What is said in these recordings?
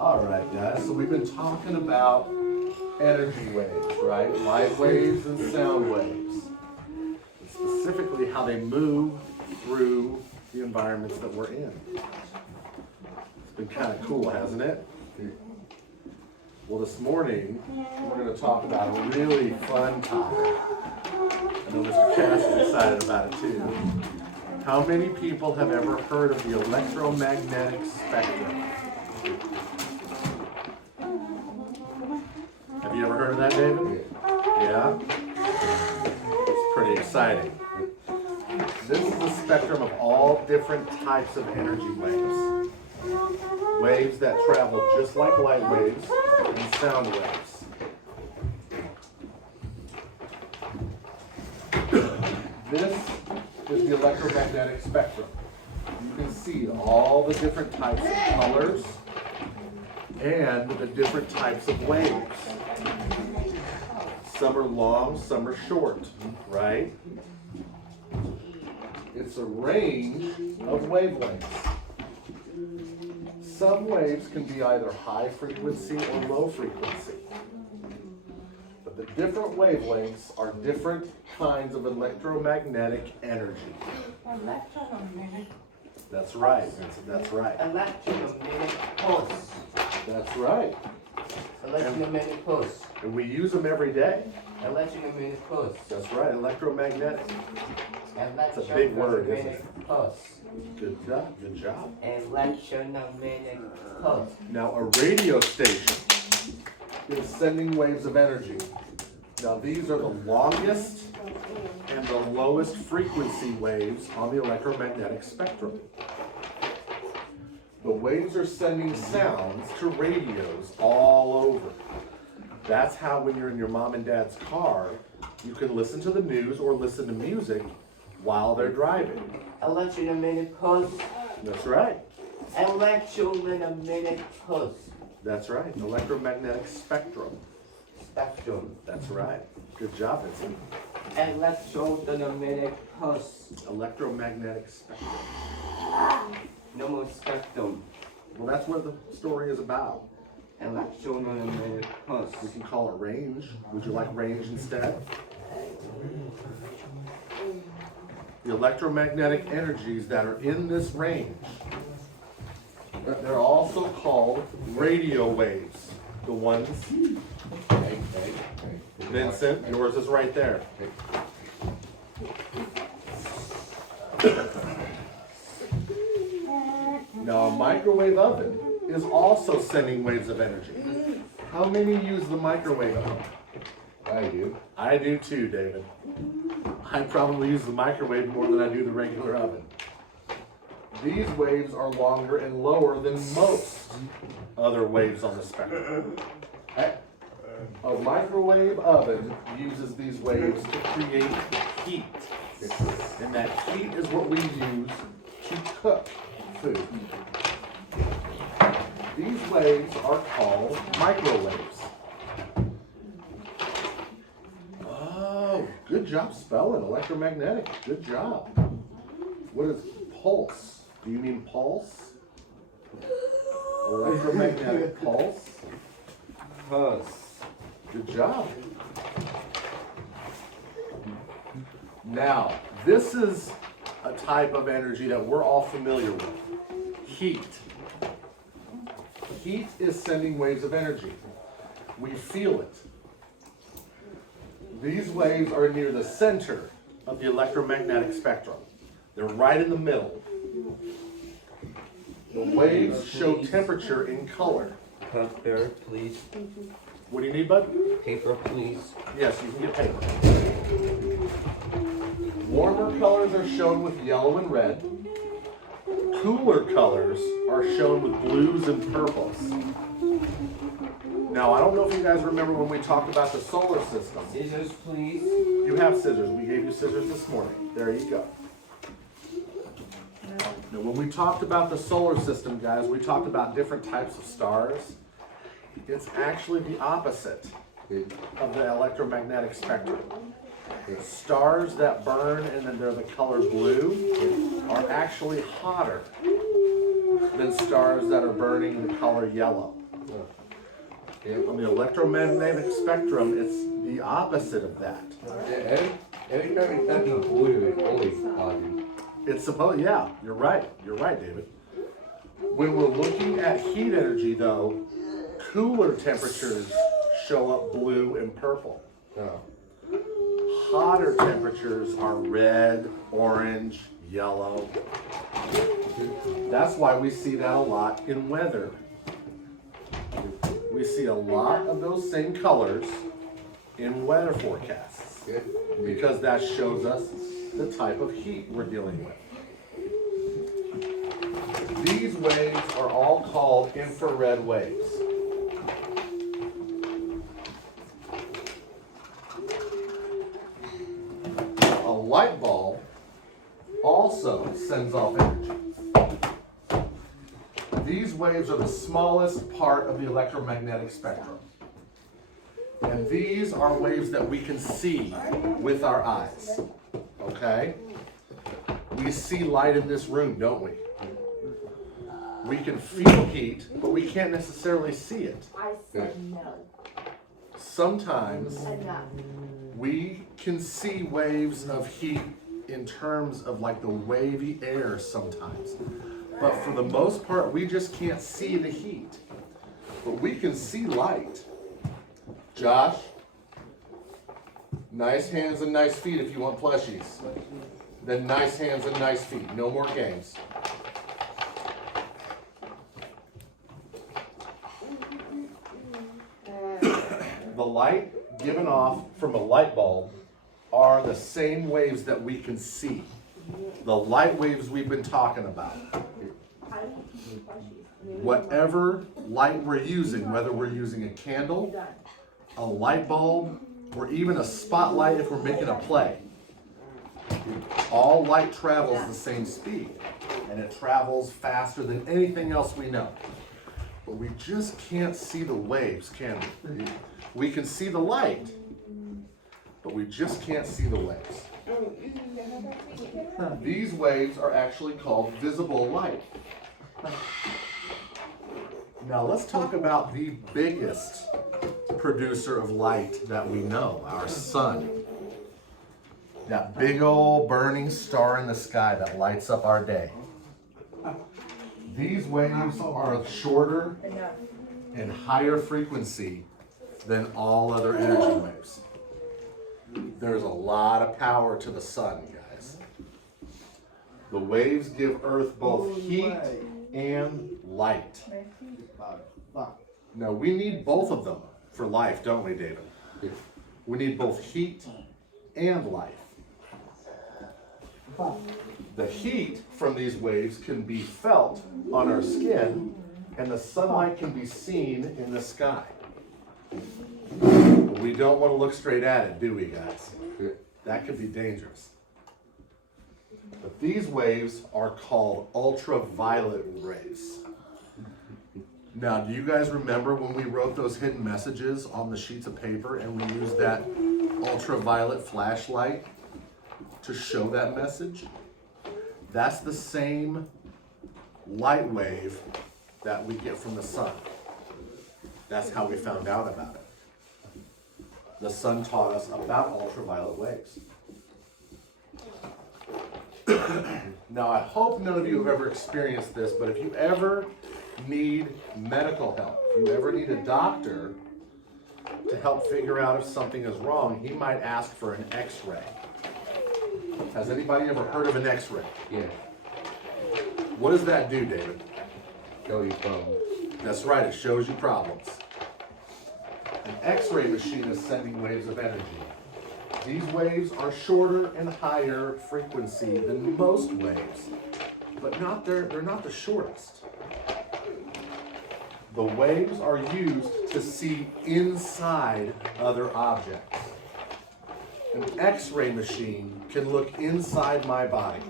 All right, guys, so we've been talking about energy waves, right? Light waves and sound waves. And specifically how they move through the environments that we're in. It's been kind of cool, hasn't it? Well, this morning, we're going to talk about a really fun topic. I know Mr. Cash is excited about it too. How many people have ever heard of the electromagnetic spectrum? Have you ever heard of that, David? Yeah? It's pretty exciting. This is the spectrum of all different types of energy waves. Waves that travel just like light waves and sound waves. This is the electromagnetic spectrum. You can see all the different types of colors and the different types of waves. Some are long, some are short, right? It's a range of wavelengths. Some waves can be either high frequency or low frequency. But the different wavelengths are different kinds of electromagnetic energy. Electromagnetic. That's right, Vincent, that's right. Electromagnetic pulse. That's right. Electromagnetic pulse. And we use them every day. Electromagnetic pulse. That's right, electromagnetic. It's a big word, isn't it? Pulse. Good job, good job. Electromagnetic pulse. Now a radio station is sending waves of energy. Now these are the longest and the lowest frequency waves on the electromagnetic spectrum. The waves are sending sounds to radios all over. That's how when you're in your mom and dad's car, you can listen to the news or listen to music while they're driving. Electromagnetic pulse. That's right. Electromagnetic pulse. That's right. Electromagnetic spectrum. Spectrum. That's right. Good job, Vincent. Electromagnetic pulse. Electromagnetic spectrum. No more spectrum. Well, that's what the story is about. Electromagnetic pulse. We can call it range. Would you like range instead? The electromagnetic energies that are in this range, they're also called radio waves. The ones, Vincent, yours is right there. Now a microwave oven is also sending waves of energy. How many use the microwave oven? I do. I do too, David. I probably use the microwave more than I do the regular oven. These waves are longer and lower than most other waves on the spectrum. A microwave oven uses these waves to create heat. And that heat is what we use to cook food. These waves are called microwaves. Oh, good job spelling electromagnetic. Good job. What is pulse? Do you mean pulse? Electromagnetic pulse? Pulse. Good job. Now, this is a type of energy that we're all familiar with. Heat. Heat is sending waves of energy. We feel it. These waves are near the center of the electromagnetic spectrum. They're right in the middle. The waves show temperature in color. Paper, please. What do you need, bud? Paper, please. Yes, you can get paper. Warmer colors are shown with yellow and red. Cooler colors are shown with blues and purples. Now, I don't know if you guys remember when we talked about the solar system. Scissors, please. You have scissors. We gave you scissors this morning. There you go. Now, when we talked about the solar system, guys, we talked about different types of stars. It's actually the opposite of the electromagnetic spectrum. Stars that burn and then they're the color blue are actually hotter than stars that are burning the color yellow. On the electromagnetic spectrum, it's the opposite of that. Every time we touch on blue, it's always positive. It's supposed, yeah, you're right, David. When we're looking at heat energy though, cooler temperatures show up blue and purple. Oh. Hotter temperatures are red, orange, yellow. That's why we see that a lot in weather. We see a lot of those same colors in weather forecasts Good. because that shows us the type of heat we're dealing with. These waves are all called infrared waves. A light bulb also sends off energy. These waves are the smallest part of the electromagnetic spectrum. And these are waves that we can see with our eyes. Okay? We see light in this room, don't we? We can feel heat, but we can't necessarily see it. I said no. Sometimes Enough. we can see waves of heat in terms of like the wavy air sometimes. But for the most part, we just can't see the heat. But we can see light. Josh, nice hands and nice feet if you want plushies. Then nice hands and nice feet. No more games. The light given off from a light bulb are the same waves that we can see. The light waves we've been talking about. Whatever light we're using, whether we're using a candle, a light bulb, or even a spotlight if we're making a play, all light travels the same speed, and it travels faster than anything else we know. But we just can't see the waves, can we? We can see the light, but we just can't see the waves. These waves are actually called visible light. Now let's talk about the biggest producer of light that we know, our sun. That big old burning star in the sky that lights up our day. These waves are shorter and higher frequency than all other energy waves. There's a lot of power to the sun, guys. The waves give Earth both heat and light. Now we need both of them for life, don't we, David? We need both heat and life. The heat from these waves can be felt on our skin, and the sunlight can be seen in the sky. We don't want to look straight at it, do we, guys? That could be dangerous. But these waves are called ultraviolet rays. Now, do you guys remember when we wrote those hidden messages on the sheets of paper and we used that ultraviolet flashlight to show that message? That's the same light wave that we get from the sun. That's how we found out about it. The sun taught us about ultraviolet waves. Now, I hope none of you have ever experienced this, but if you ever need medical help, if you ever need a doctor to help figure out if something is wrong, he might ask for an x-ray. Has anybody ever heard of an x-ray? Yeah. What does that do, David? Show you problems. That's right, it shows you problems. An x-ray machine is sending waves of energy. These waves are shorter and higher frequency than most waves, but they're not the shortest. The waves are used to see inside other objects. An x-ray machine can look inside my body.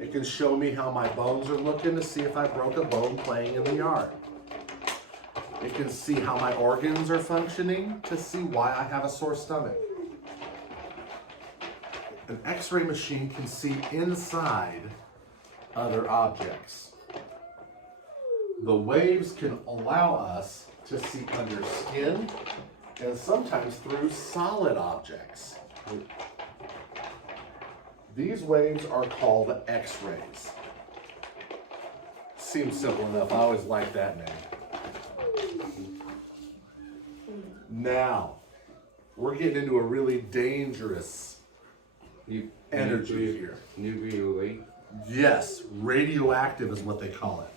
It can show me how my bones are looking to see if I broke a bone playing in the yard. It can see how my organs are functioning to see why I have a sore stomach. An x-ray machine can see inside other objects. the waves can allow us to see under skin and sometimes through solid objects. These waves are called X-rays. Seems simple enough. I always like that name. Now, we're getting into a really dangerous energy here. Nuclear. Yes, radioactive is what they call it.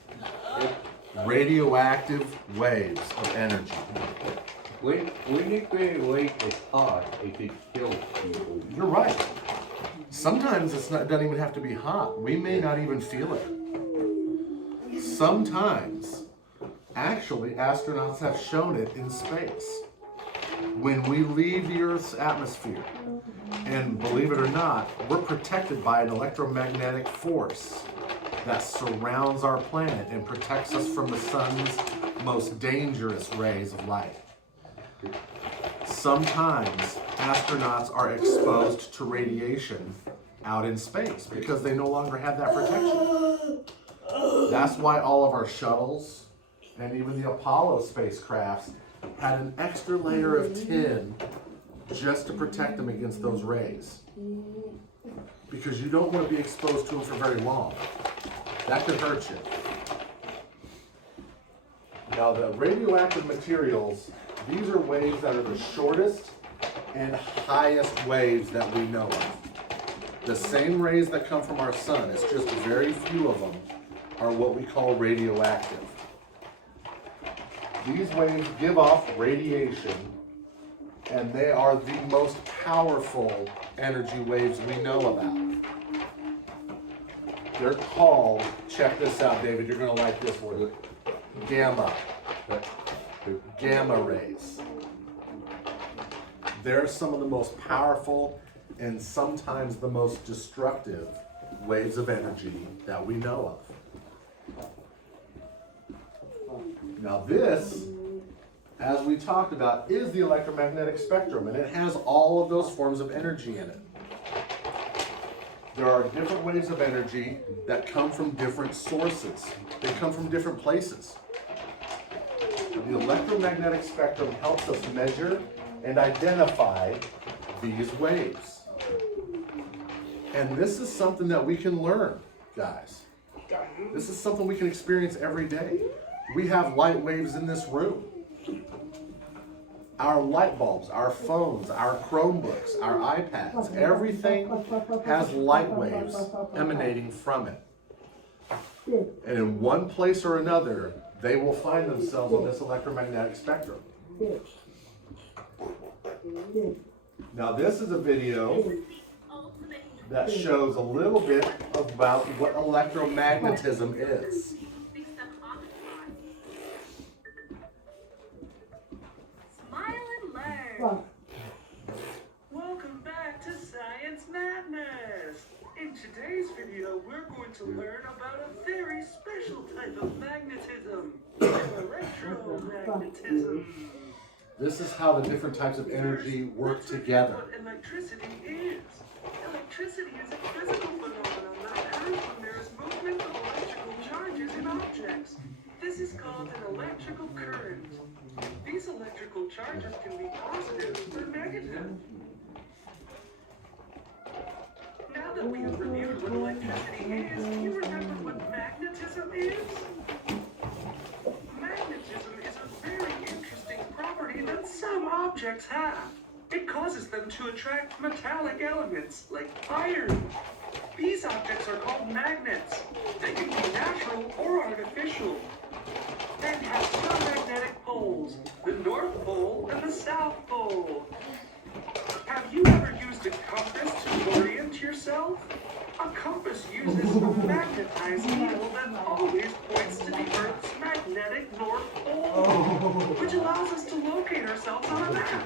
Radioactive waves of energy. When nuclear wave is hot, it could kill people. You're right. Sometimes it doesn't even have to be hot. We may not even feel it. Sometimes, actually, astronauts have shown it in space. When we leave the Earth's atmosphere, and believe it or not, we're protected by an electromagnetic force that surrounds our planet and protects us from the sun's most dangerous rays of light. Sometimes astronauts are exposed to radiation out in space because they no longer have that protection. That's why all of our shuttles and even the Apollo spacecrafts had an extra layer of tin just to protect them against those rays. Because you don't want to be exposed to them for very long. That could hurt you. Now the radioactive materials, these are waves that are the shortest and highest waves that we know of. The same rays that come from our sun, it's just very few of them, are what we call radioactive. These waves give off radiation, and they are the most powerful energy waves we know about. They're called, check this out, David, you're gonna like this word, gamma. Gamma rays. They're some of the most powerful and sometimes the most destructive waves of energy that we know of. Now this, as we talked about, is the electromagnetic spectrum, and it has all of those forms of energy in it. There are different waves of energy that come from different sources. They come from different places. The electromagnetic spectrum helps us measure and identify these waves. And this is something that we can learn, guys. This is something we can experience every day. We have light waves in this room. Our light bulbs, our phones, our Chromebooks, our iPads, everything has light waves emanating from it. And in one place or another, they will find themselves on this electromagnetic spectrum. Now this is a video that shows a little bit about what electromagnetism is. Smile and learn. Welcome back to Science Madness. In today's video, we're going to learn about a very special type of magnetism, electromagnetism. This is how the different types of energy work together. What electricity is. Electricity is a physical phenomenon that occurs when there is movement of electrical charges in objects. This is called an electrical current. These electrical charges can be positive or negative. Now that we have reviewed what electricity is, do you remember what magnetism is? Magnetism is a very interesting property that some objects have. It causes them to attract metallic elements like iron. These objects are called magnets. They can be natural or artificial. They have two magnetic poles, the North Pole and the South Pole. Have you ever used a compass to orient yourself? A compass uses a magnetized needle that always points to the Earth's magnetic North Pole, which allows us to locate ourselves on a map.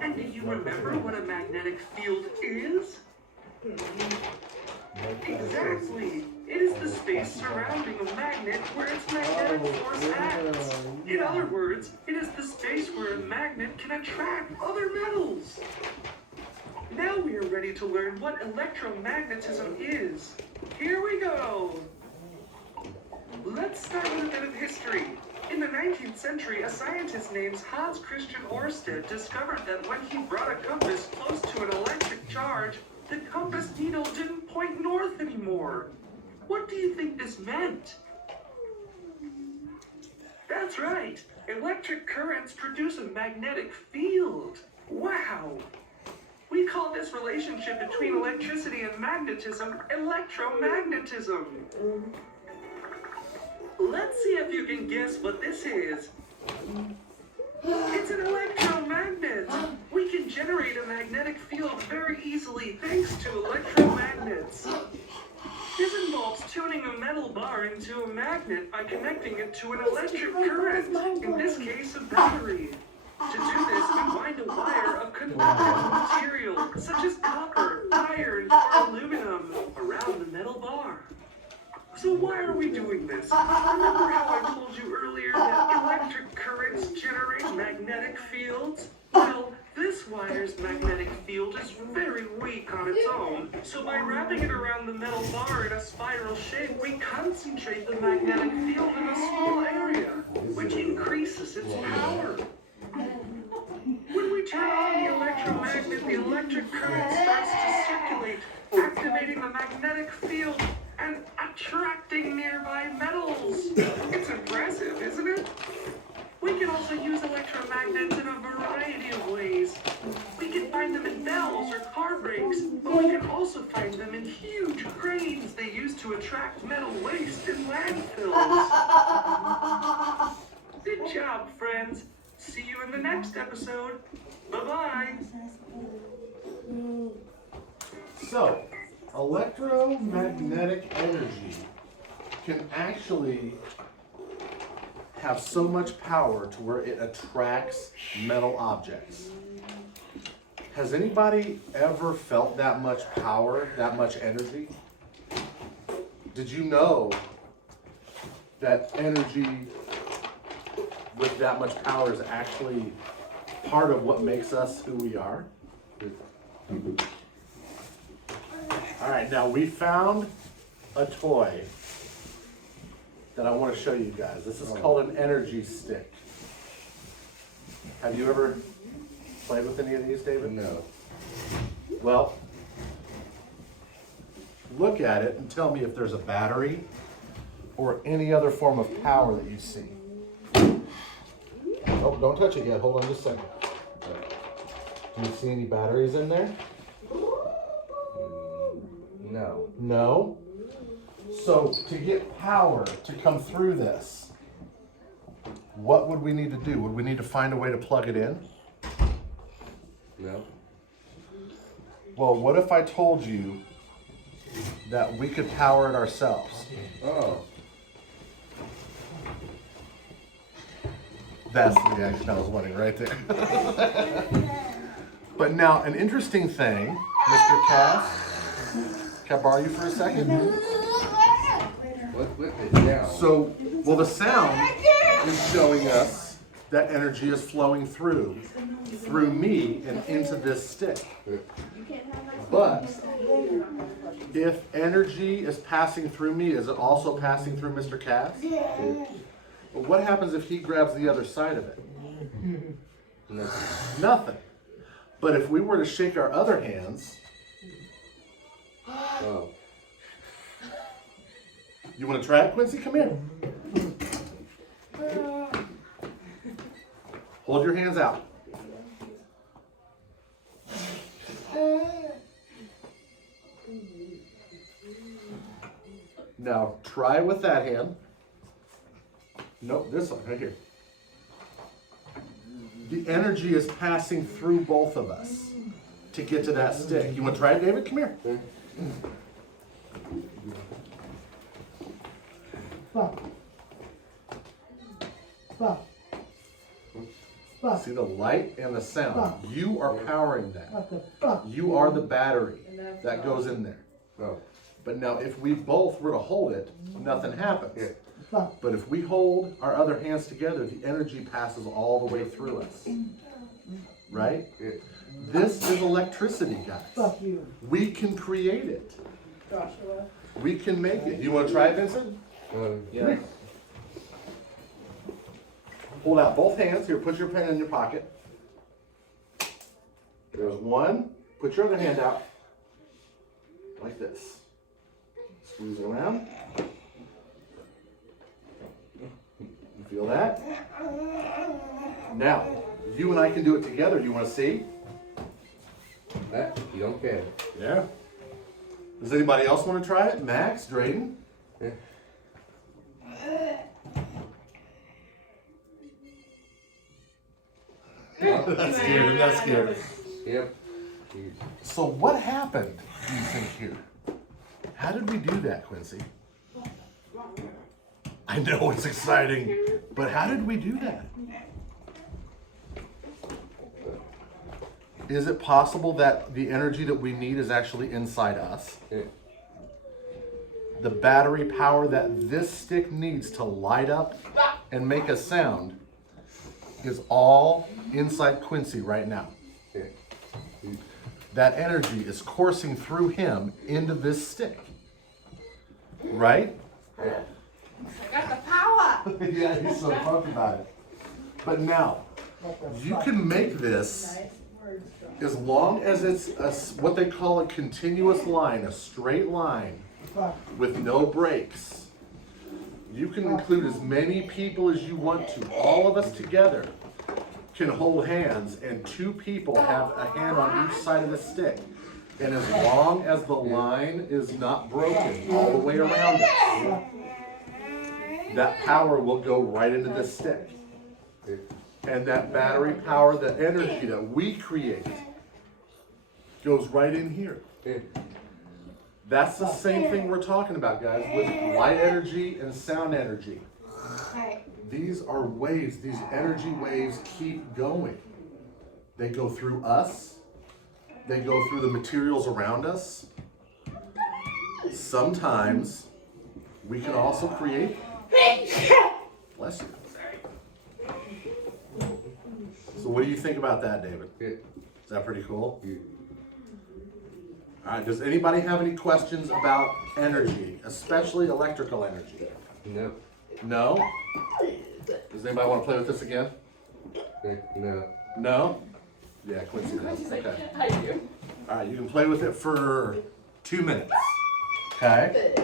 And do you remember what a magnetic field is? Exactly. It is the space surrounding a magnet where its magnetic force acts. In other words, it is the space where a magnet can attract other metals. Now we are ready to learn what electromagnetism is. Here we go. Let's start with a bit of history. In the 19th century, a scientist named Hans Christian Ørsted discovered that when he brought a compass close to an electric charge, the compass needle didn't point north anymore. What do you think this meant? That's right. Electric currents produce a magnetic field. Wow. We call this relationship between electricity and magnetism electromagnetism. Let's see if you can guess what this is. It's an electromagnet. We can generate a magnetic field very easily thanks to electromagnets. This involves tuning a metal bar into a magnet by connecting it to an electric current, in this case a battery. To do this, we wind a wire of conductive material, such as copper, iron, or aluminum, around the metal bar. So why are we doing this? Remember how I told you earlier that electric currents generate magnetic fields? Well, this wire's magnetic field is very weak on its own, so by wrapping it around the metal bar in a spiral shape, we concentrate the magnetic field in a small area, which increases its power. When we turn on the electromagnet, the electric current starts to circulate, activating the magnetic field and attracting nearby metals. It's impressive, isn't it? We can also use electromagnets in a variety of ways. We can find them in bells or car brakes, but we can also find them in huge cranes they use to attract metal waste in landfills. Good job, friends. See you in the next episode. Bye-bye. So, electromagnetic energy can actually have so much power to where it attracts metal objects. Has anybody ever felt that much power, that much energy? Did you know that energy with that much power is actually part of what makes us who we are? All right, now we found a toy that I want to show you guys. This is called an energy stick. Have you ever played with any of these, David? No. Well, look at it and tell me if there's a battery or any other form of power that you see. Oh, don't touch it yet. Hold on just a second. Do you see any batteries in there? No. No? So to get power to come through this, what would we need to do? Would we need to find a way to plug it in? No. Well, what if I told you that we could power it ourselves? Oh. That's the reaction I was wanting right there. But now, an interesting thing, Mr. Cass, can I borrow you for a second? What's with the sound? So, well, the sound is showing us that energy is flowing through me and into this stick. But if energy is passing through me, is it also passing through Mr. Cass? But what happens if he grabs the other side of it? Nothing. But if we were to shake our other hands, Oh. you want to try it, Quincy? Come here. Hold your hands out. Now try with that hand. Nope, this one right here. The energy is passing through both of us to get to that stick. You want to try it, David? Come here. See the light and the sound. You are powering that. You are the battery that goes in there. Oh. But now if we both were to hold it, nothing happens. Yeah. But if we hold our other hands together, the energy passes all the way through us. Right? Yeah. This is electricity, guys. We can create it. We can make it. You want to try it, Vincent? Yeah. Hold out both hands. Here, put your pen in your pocket. There's one. Put your other hand out. Like this. Squeeze it around. You feel that? Now, you and I can do it together. Do you want to see? You don't care. Yeah. Does anybody else want to try it? Max, Drayden? Yeah. That's scared. That's scared. Yep. So what happened, do you think, here? How did we do that, Quincy? I know it's exciting, but how did we do that? Is it possible that the energy that we need is actually inside us? Yeah. The battery power that this stick needs to light up and make a sound is all inside Quincy right now. Yeah. That energy is coursing through him into this stick. Right? I got the power. Yeah, he's so pumped about it. But now, you can make this as long as it's what they call a continuous line, a straight line with no breaks. You can include as many people as you want to. All of us together can hold hands, and two people have a hand on each side of the stick. And as long as the line is not broken all the way around it, that power will go right into this stick. And that battery power, the energy that we create, goes right in here. That's the same thing we're talking about, guys, with light energy and sound energy. These are waves, these energy waves keep going. They go through us, they go through the materials around us. Sometimes we can also create, bless you. So what do you think about that, David? Is that pretty cool? All right, does anybody have any questions about energy, especially electrical energy? No. No? Does anybody want to play with this again? No. No? Yeah, Quincy does. Okay. I do. All right, you can play with it for 2 minutes. Okay?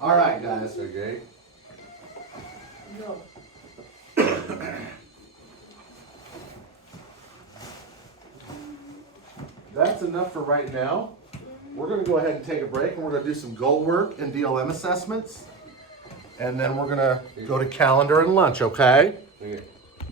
All right, guys. Okay. No. That's enough for right now. We're going to go ahead and take a break, and we're going to do some goal work and DLM assessments. And then we're going to go to calendar and lunch, okay? Okay.